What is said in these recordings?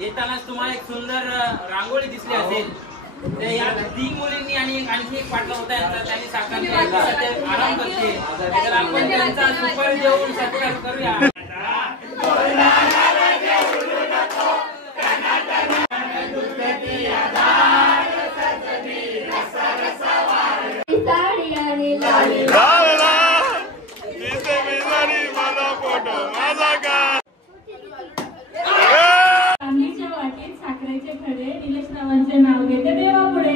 येतानाच तुम्हाला एक सुंदर रांगोळी दिसली असेल. तर या 3 मुलींनी आणि आणखी एक पार्टनर होता यांचा, त्यांनी साखर आराम करते. तर आपण त्यांचा सुपारी देऊन सत्कार करूया. नाव घेते देवापुढे.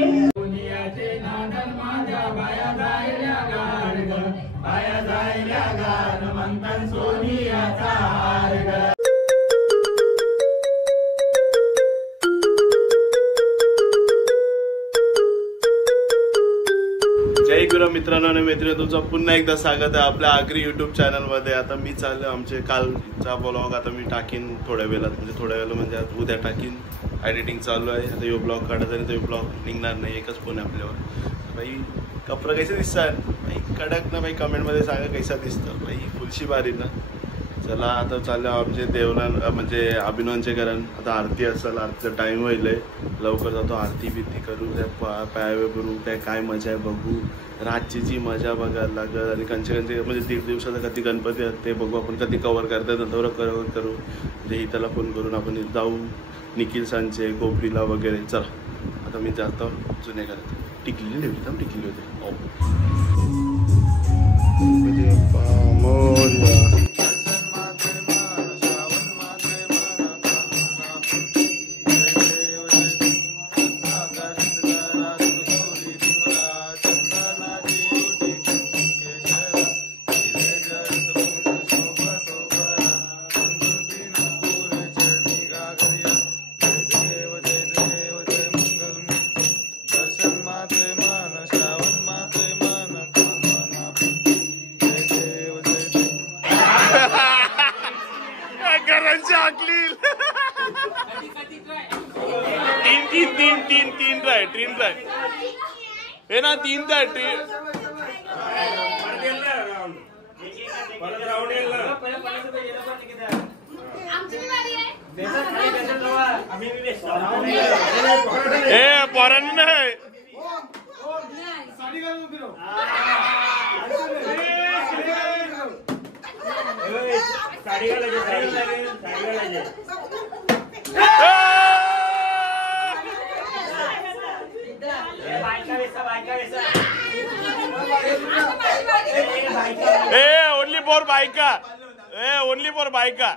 जय गुरु मित्रांनो आणि मैत्रिणी, तुमचं पुन्हा एकदा स्वागत आहे आपल्या आगरी यूट्यूब चॅनलमध्ये. आता मी चाललो आमचे कालचा ब्लॉग आता मी टाकीन थोड्या वेळात, म्हणजे आता उद्या टाकीन. एडिटिंग चालू आहे आता. यो ब्लॉग काढायचा आणि तो ब्लॉग निघणार नाही, एकच फोन आहे आपल्यावर. भाई कपडा कैसे दिसतात भाई, कडक ना भाई. कमेंटमध्ये सांगा कैसा दिसतं भाई, फुलशी बारी ना. चला आता चाललो आमचे देवला म्हणजे अभिनवचे कारण. आता आरती असेल, आरतीचा टाईम होईल, लवकर जातो. आरती बिरती करू, त्या पायावे करू, त्या काय मजा आहे बघू. रातची मजा बघायला लागल. आणि कंचे म्हणजे 1.5 दिवसाचा कधी गणपती आहेत ते बघू आपण, कधी कवर करता येतं तेवढं कवर करू. म्हणजे हिताला फोन करून आपण जाऊ निखिल सांचे कोपरीला वगैरे. चला आता मी जातो जुन्या घरात. टिकलेली होती तीन ट्राय हे ना 3 ट्राय पोरांनी नाही. ओनली फॉर बायका. ओनली फॉर बायका.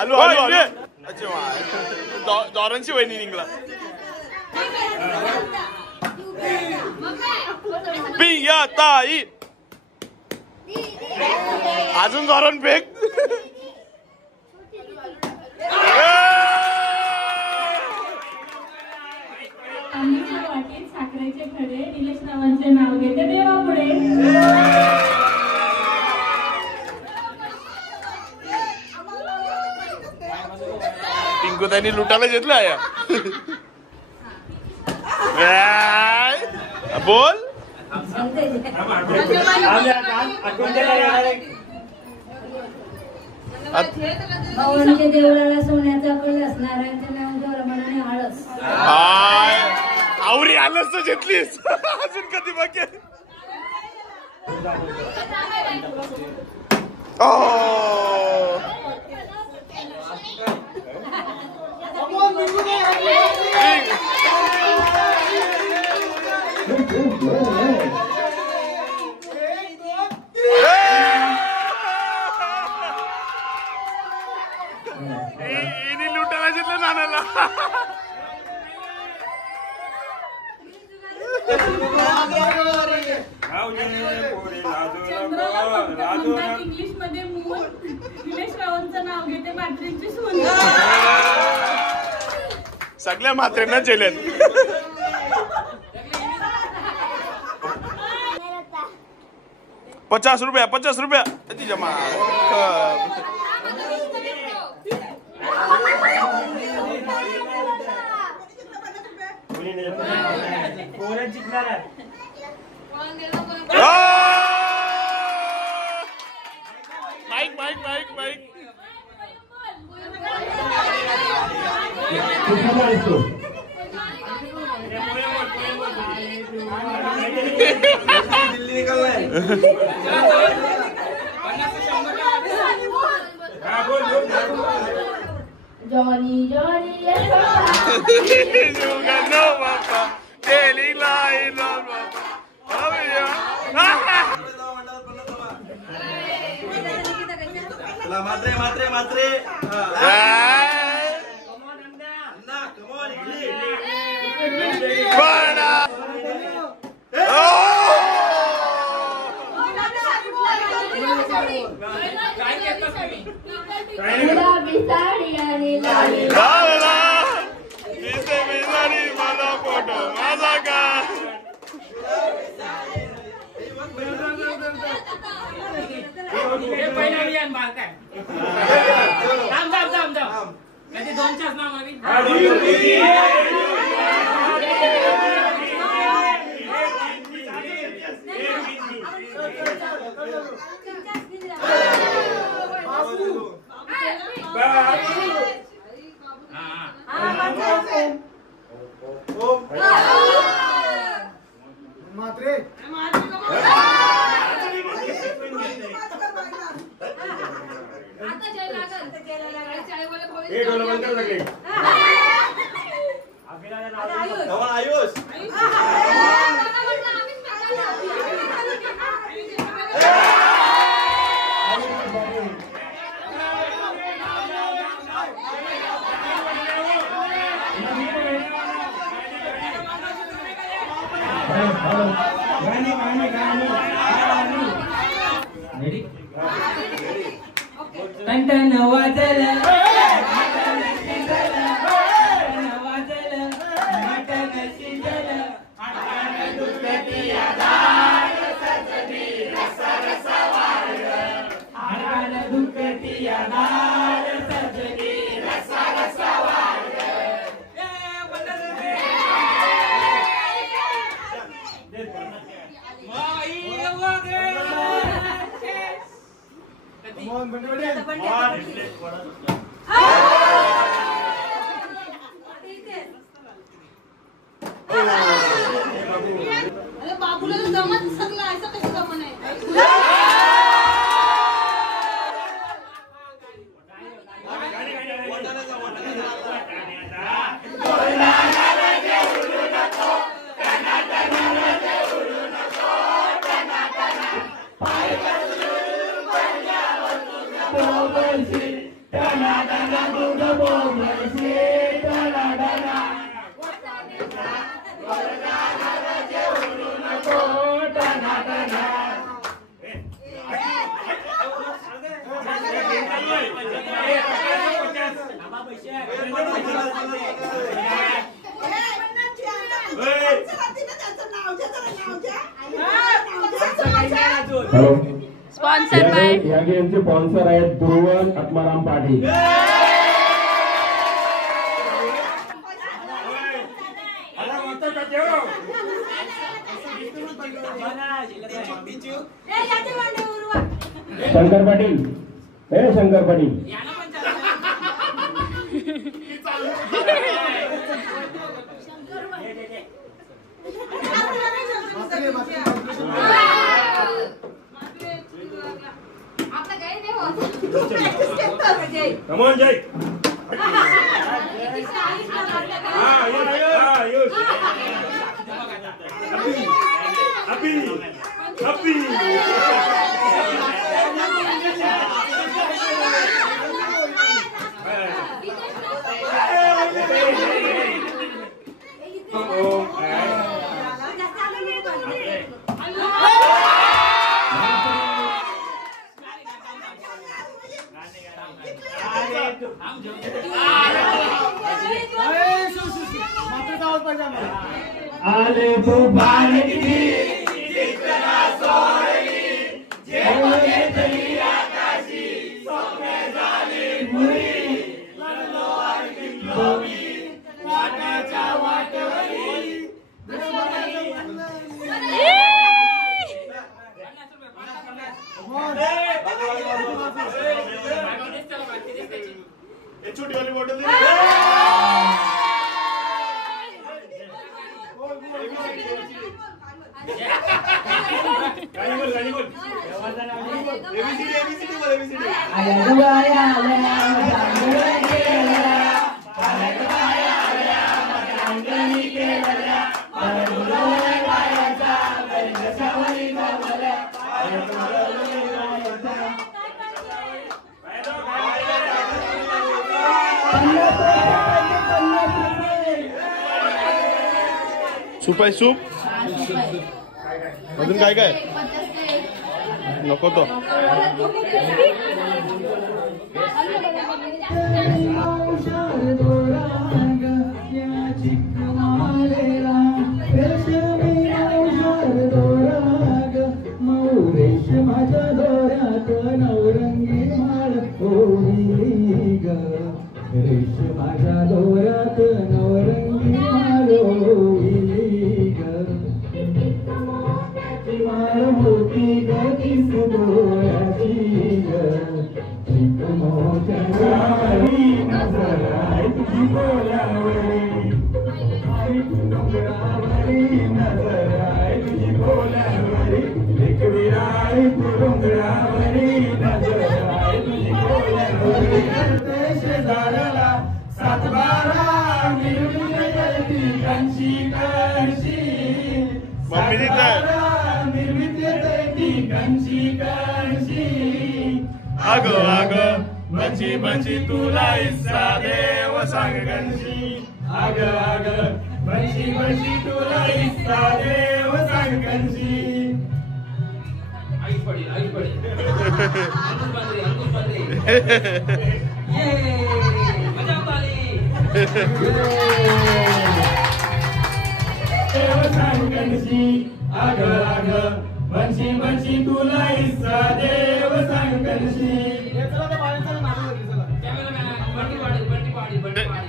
आलू आलू आलू. दोरांची वहिनी निघला. पिया ताई अजून जोरान फेक. साखरेचे खडे निलेश रावांचे नाव घेते देवापुढे. टिंकू त्यांनी लुटायला घेतलं आहे. बोल देवळाला सोन्याचा कळस नारायणच्या नावाने आळस. आवरी आलंच तर घेतलीस अजून कधी बाकी. लुटायला घेतलं नानाला. इंग्लिश मध्ये मूल निलेश रावांचं नाव घेते मात्रेंची सून. सगळ्या मात्रेंना जेलेत. 50 रुपया 50 रुपया तिच्या मा mike mike mike mike Delhi निकललाय Johnny, Johnny, yes, You got no papa, telling lie, no papa. How are you? मात्रे मात्रे मात्रे आयुष टन वाजल बाबूला जमत सगळं असं कसं जमन आहे स्पॉन्सर बाय या गेमचे स्पॉन्सर आहेत ध्रुवन आत्माराम पाटील. शंकर पाटील हे Shankar Patil Come on, Jay. Happy. आले तो बाळकी चित्रा सोळी छोटी वाली बॉटल दे सूप आहे सूप अजून काय काय नको तो माझ्या दोऱ्यात नवरंगी माळ ओढली ग रेश माझ्या दोऱ्यात नवरंगी माळ ओढली ग माळ होती ग तीस डोळ्याची ग चिक मोठ्या नजर आहे तुझी बोलावरी डोंगरावरी नजर आहे तुझी बोलावरी एक विराळी डोंगरावरी नजर आहे तुझी बोलावरी शेजारला सातबारा निर्मित करती कंशी कंशी निर्मित करती कंशी कंशी अग अग बची बची तुला इस्सा देव सांग कंशी अग अग बशी बशी तुला इस्सा देव सांग कंशी आई पडेल अंकुश पांढरे ये मजा आली देव सांग कंशी अग अग बशी बशी तुला इस्सा देव सांग कंशी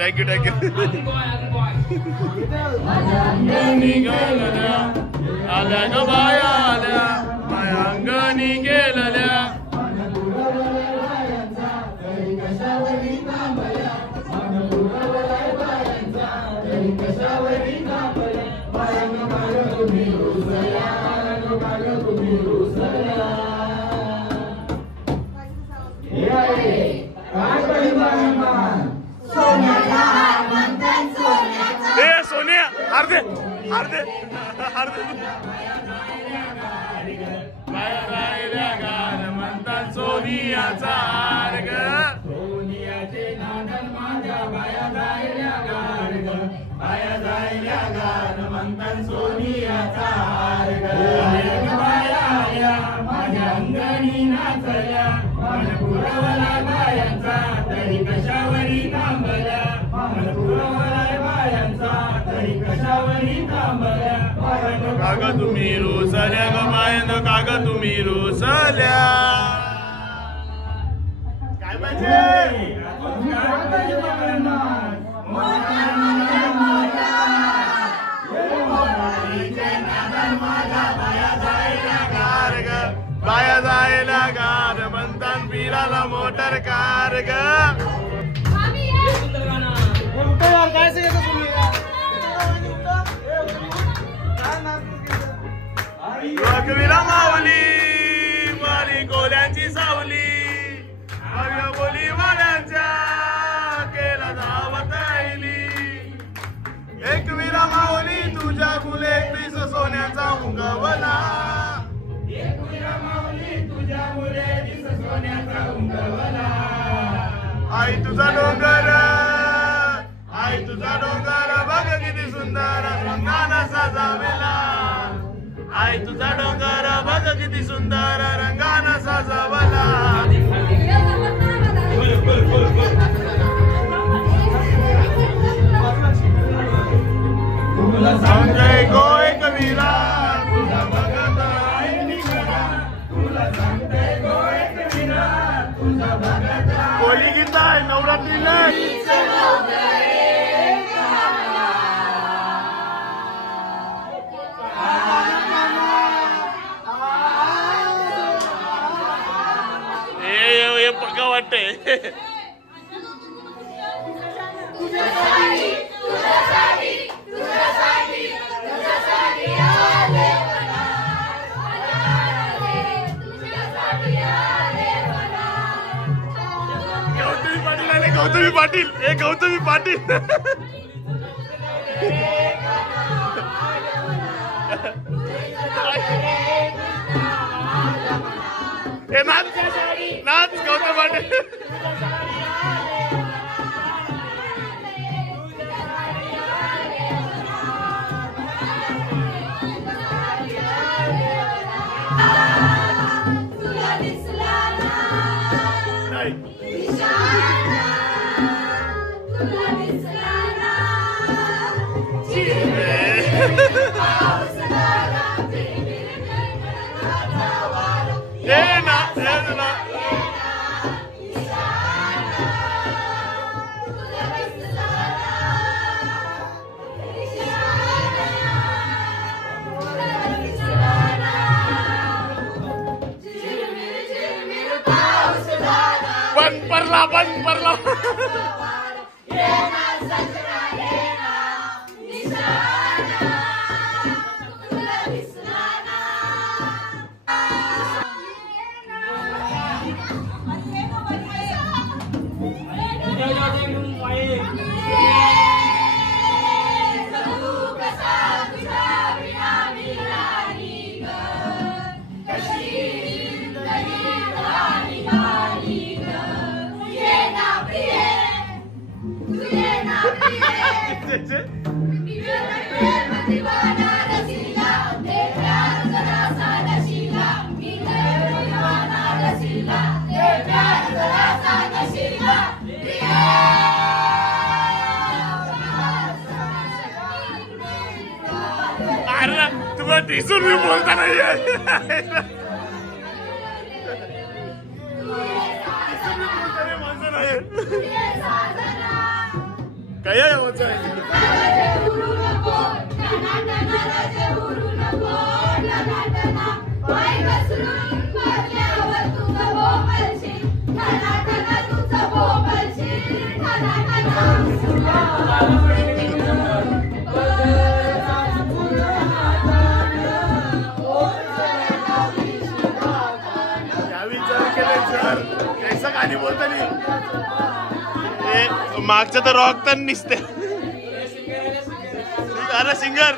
थँक्यू थँक्यू आल्या ग बाया आल्या माया अंगणी गेलेल्या सोनिया अर्धे अर्धे अर्धे बाया राहिल्या गार म्हणतात सोनियाचा हार ग सोनियाचे नादन माझ्या बाया जायल्या गार ग बाया जायल्या गार म्हणतात सोनियाचा हार ग बाया आल्या माझ्या अंगणी नाचल्या मन पुरवला बायांचा तरी कशावरी थांबल्या मन पुरवला बायांचा तरी कशावरी थांबल्या काग तुम्ही रुसल्या ग मायन काग तुम्ही रुसल्या काय पाहिजे बाया जायला गार म्हणतात पिराला मोटर कार ग रघुवीरा माऊली मारी गोल्यांची सावली हव्या बोली वाड्यांच्या केला धावत राहिली एक विरा माऊली तुझ्या फुले तीस सोन्याचा उंगवला एक विरा माऊली तुझ्या मुले दिस सोन्याचा उंगवला आई तुझा डोंगर बघ किती सुंदर रंगाना सजावेला आई तुझा डोंगर बघ किती सुंदर रंगाना सजावला तुला सांगते गोय कवीरा तुझा भगत आहे निघा तुला सांगते गोय कवीरा तुझा भगत कोली गीत आहे नवरात्रीला पक्का वाटतंय. गौतमी पाटील हे गौतमी पाटील हे नाच नाच गौतम पाटील. बंद पडला तुम्हाला टिसून मी बोलता नाही काय कैसा गाणी बोलता नाही मागच्या तर रॉक तर निसते अरे सिंगर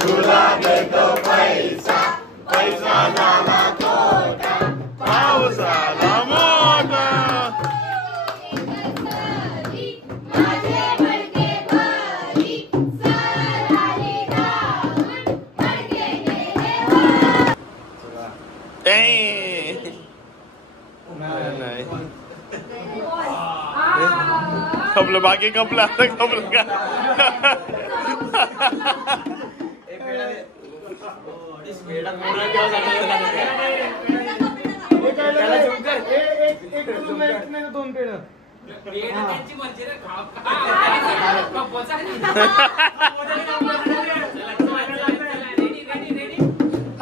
तुला देतो पैसा पैसा झाला तोटा पाऊस आला मोठा कपलं बाकी कपलं आता कपलं का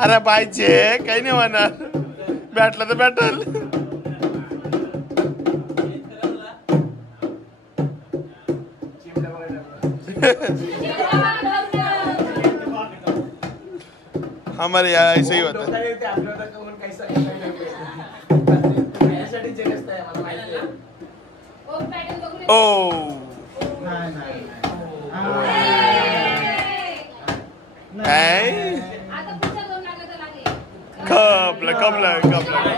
अरे पाहिजे काही नाही म्हणणार बॅटला तर बॅटल हमारे यहाँ ऐसे ही होता है. ओ कपला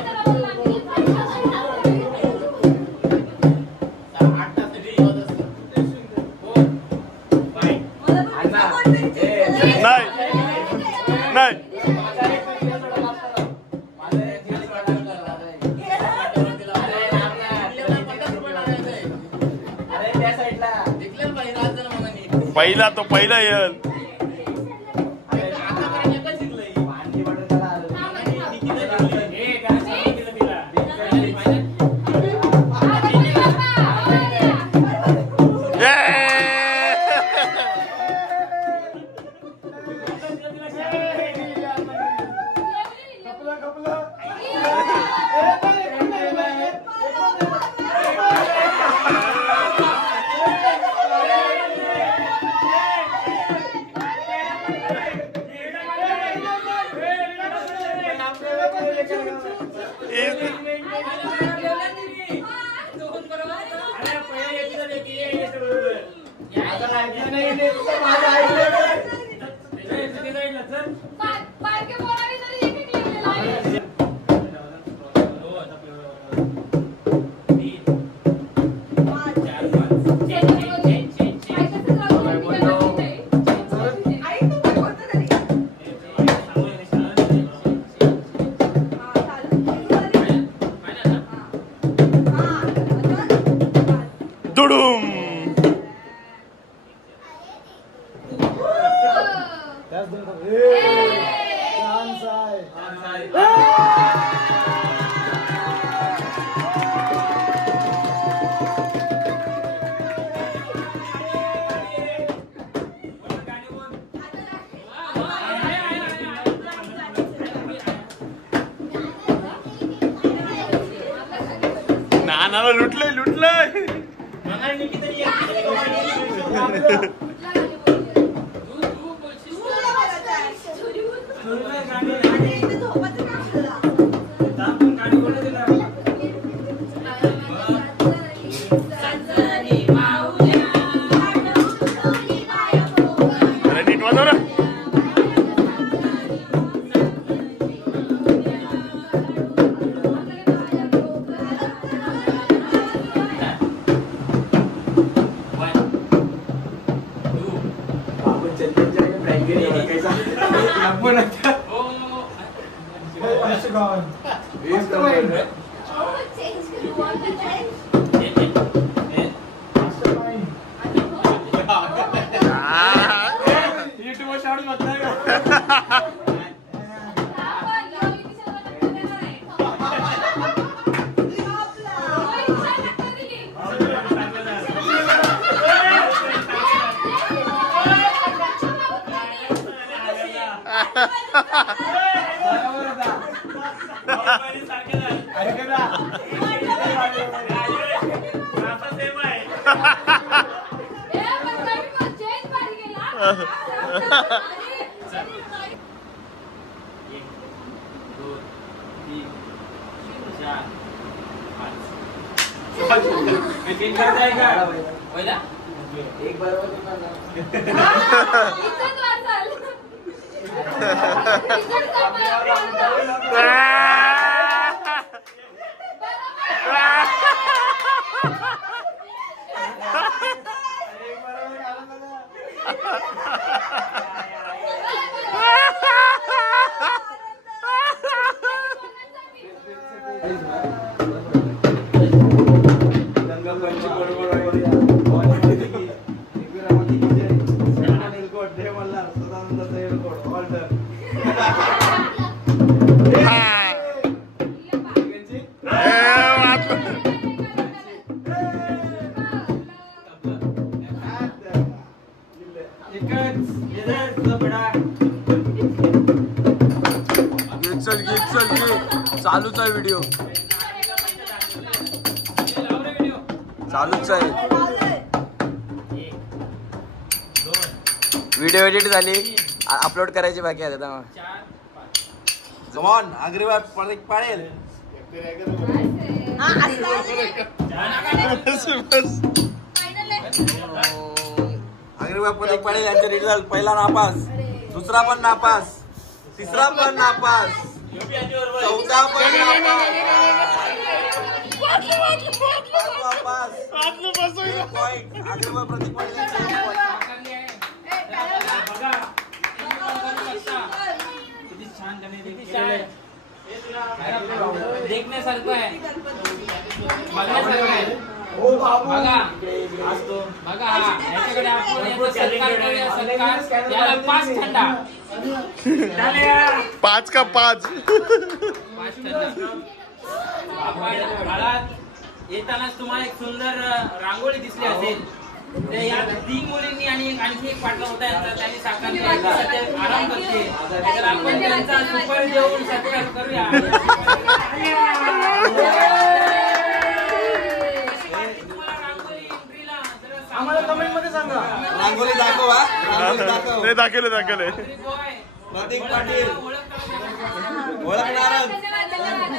नाही पहिला तो पहिला येल. नाना लुटलंय चालूच आहे व्हिडिओ चालूच आहे व्हिडिओ एडिट झाली अपलोड करायची बाकी आहे आता कमॉन अग्रवाल प्रतीक पाटील अग्रवाल प्रतीक पाटील यांचे रिझल्ट पहिला नापास, दुसरा पण नापास, तिसरा पण नापास, चौथा पण नापास, अग्रवाल प्रतीक पाटील देखण्यासारखं आहे, बघण्यासारखं आहे. बघा बघा याच्याकडे आपण याचा सत्कार करूया. सत्कार याला 5 थंडा 5 का 5 काळात येतानाच तुम्हाला एक सुंदर रांगोळी दिसली असेल. या 3 मुलींनी आणि आणखी एक पार्टनर होता यांचा, त्यांनी साकार केला. सध्या आराम करते. तर आपण त्यांचा सुपारी देऊन सत्कार करूया. आम्हाला कमेंट मध्ये सांगा. रांगोळी दाखव, रांगोळी दाखव. नाही दाखवले प्रतीक पाटील ओळखणारच.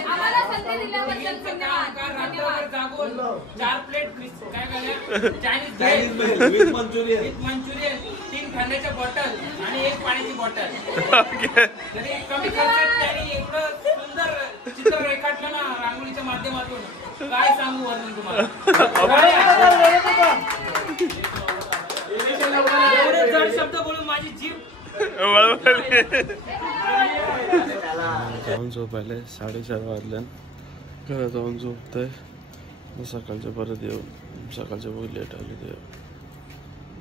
आम्हाला संधी दिल्याबद्दल धन्यवाद. जागून 4 प्लेट काय झाल्या चायनीज भेल विथ मंचुरियन, 3 थंड्याच्या बॉटल आणि 1 पाण्याची बॉटल. तरी कमी खर्चात त्यांनी एवढं सुंदर चित्र रेखाटलं ना रांगोळीच्या माध्यमातून, काय सांगू वर्णन तुम्हाला. एवढे जड शब्द बोलून माझी जीभ जाऊन झोपायला 4:30 वाजल्या. घरात जाऊन झोपतंय. सकाळच्या परत येऊ. सकाळच्या बघ लेट आले ते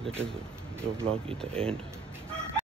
लेटेस्ट ब्लॉग इथं एंड.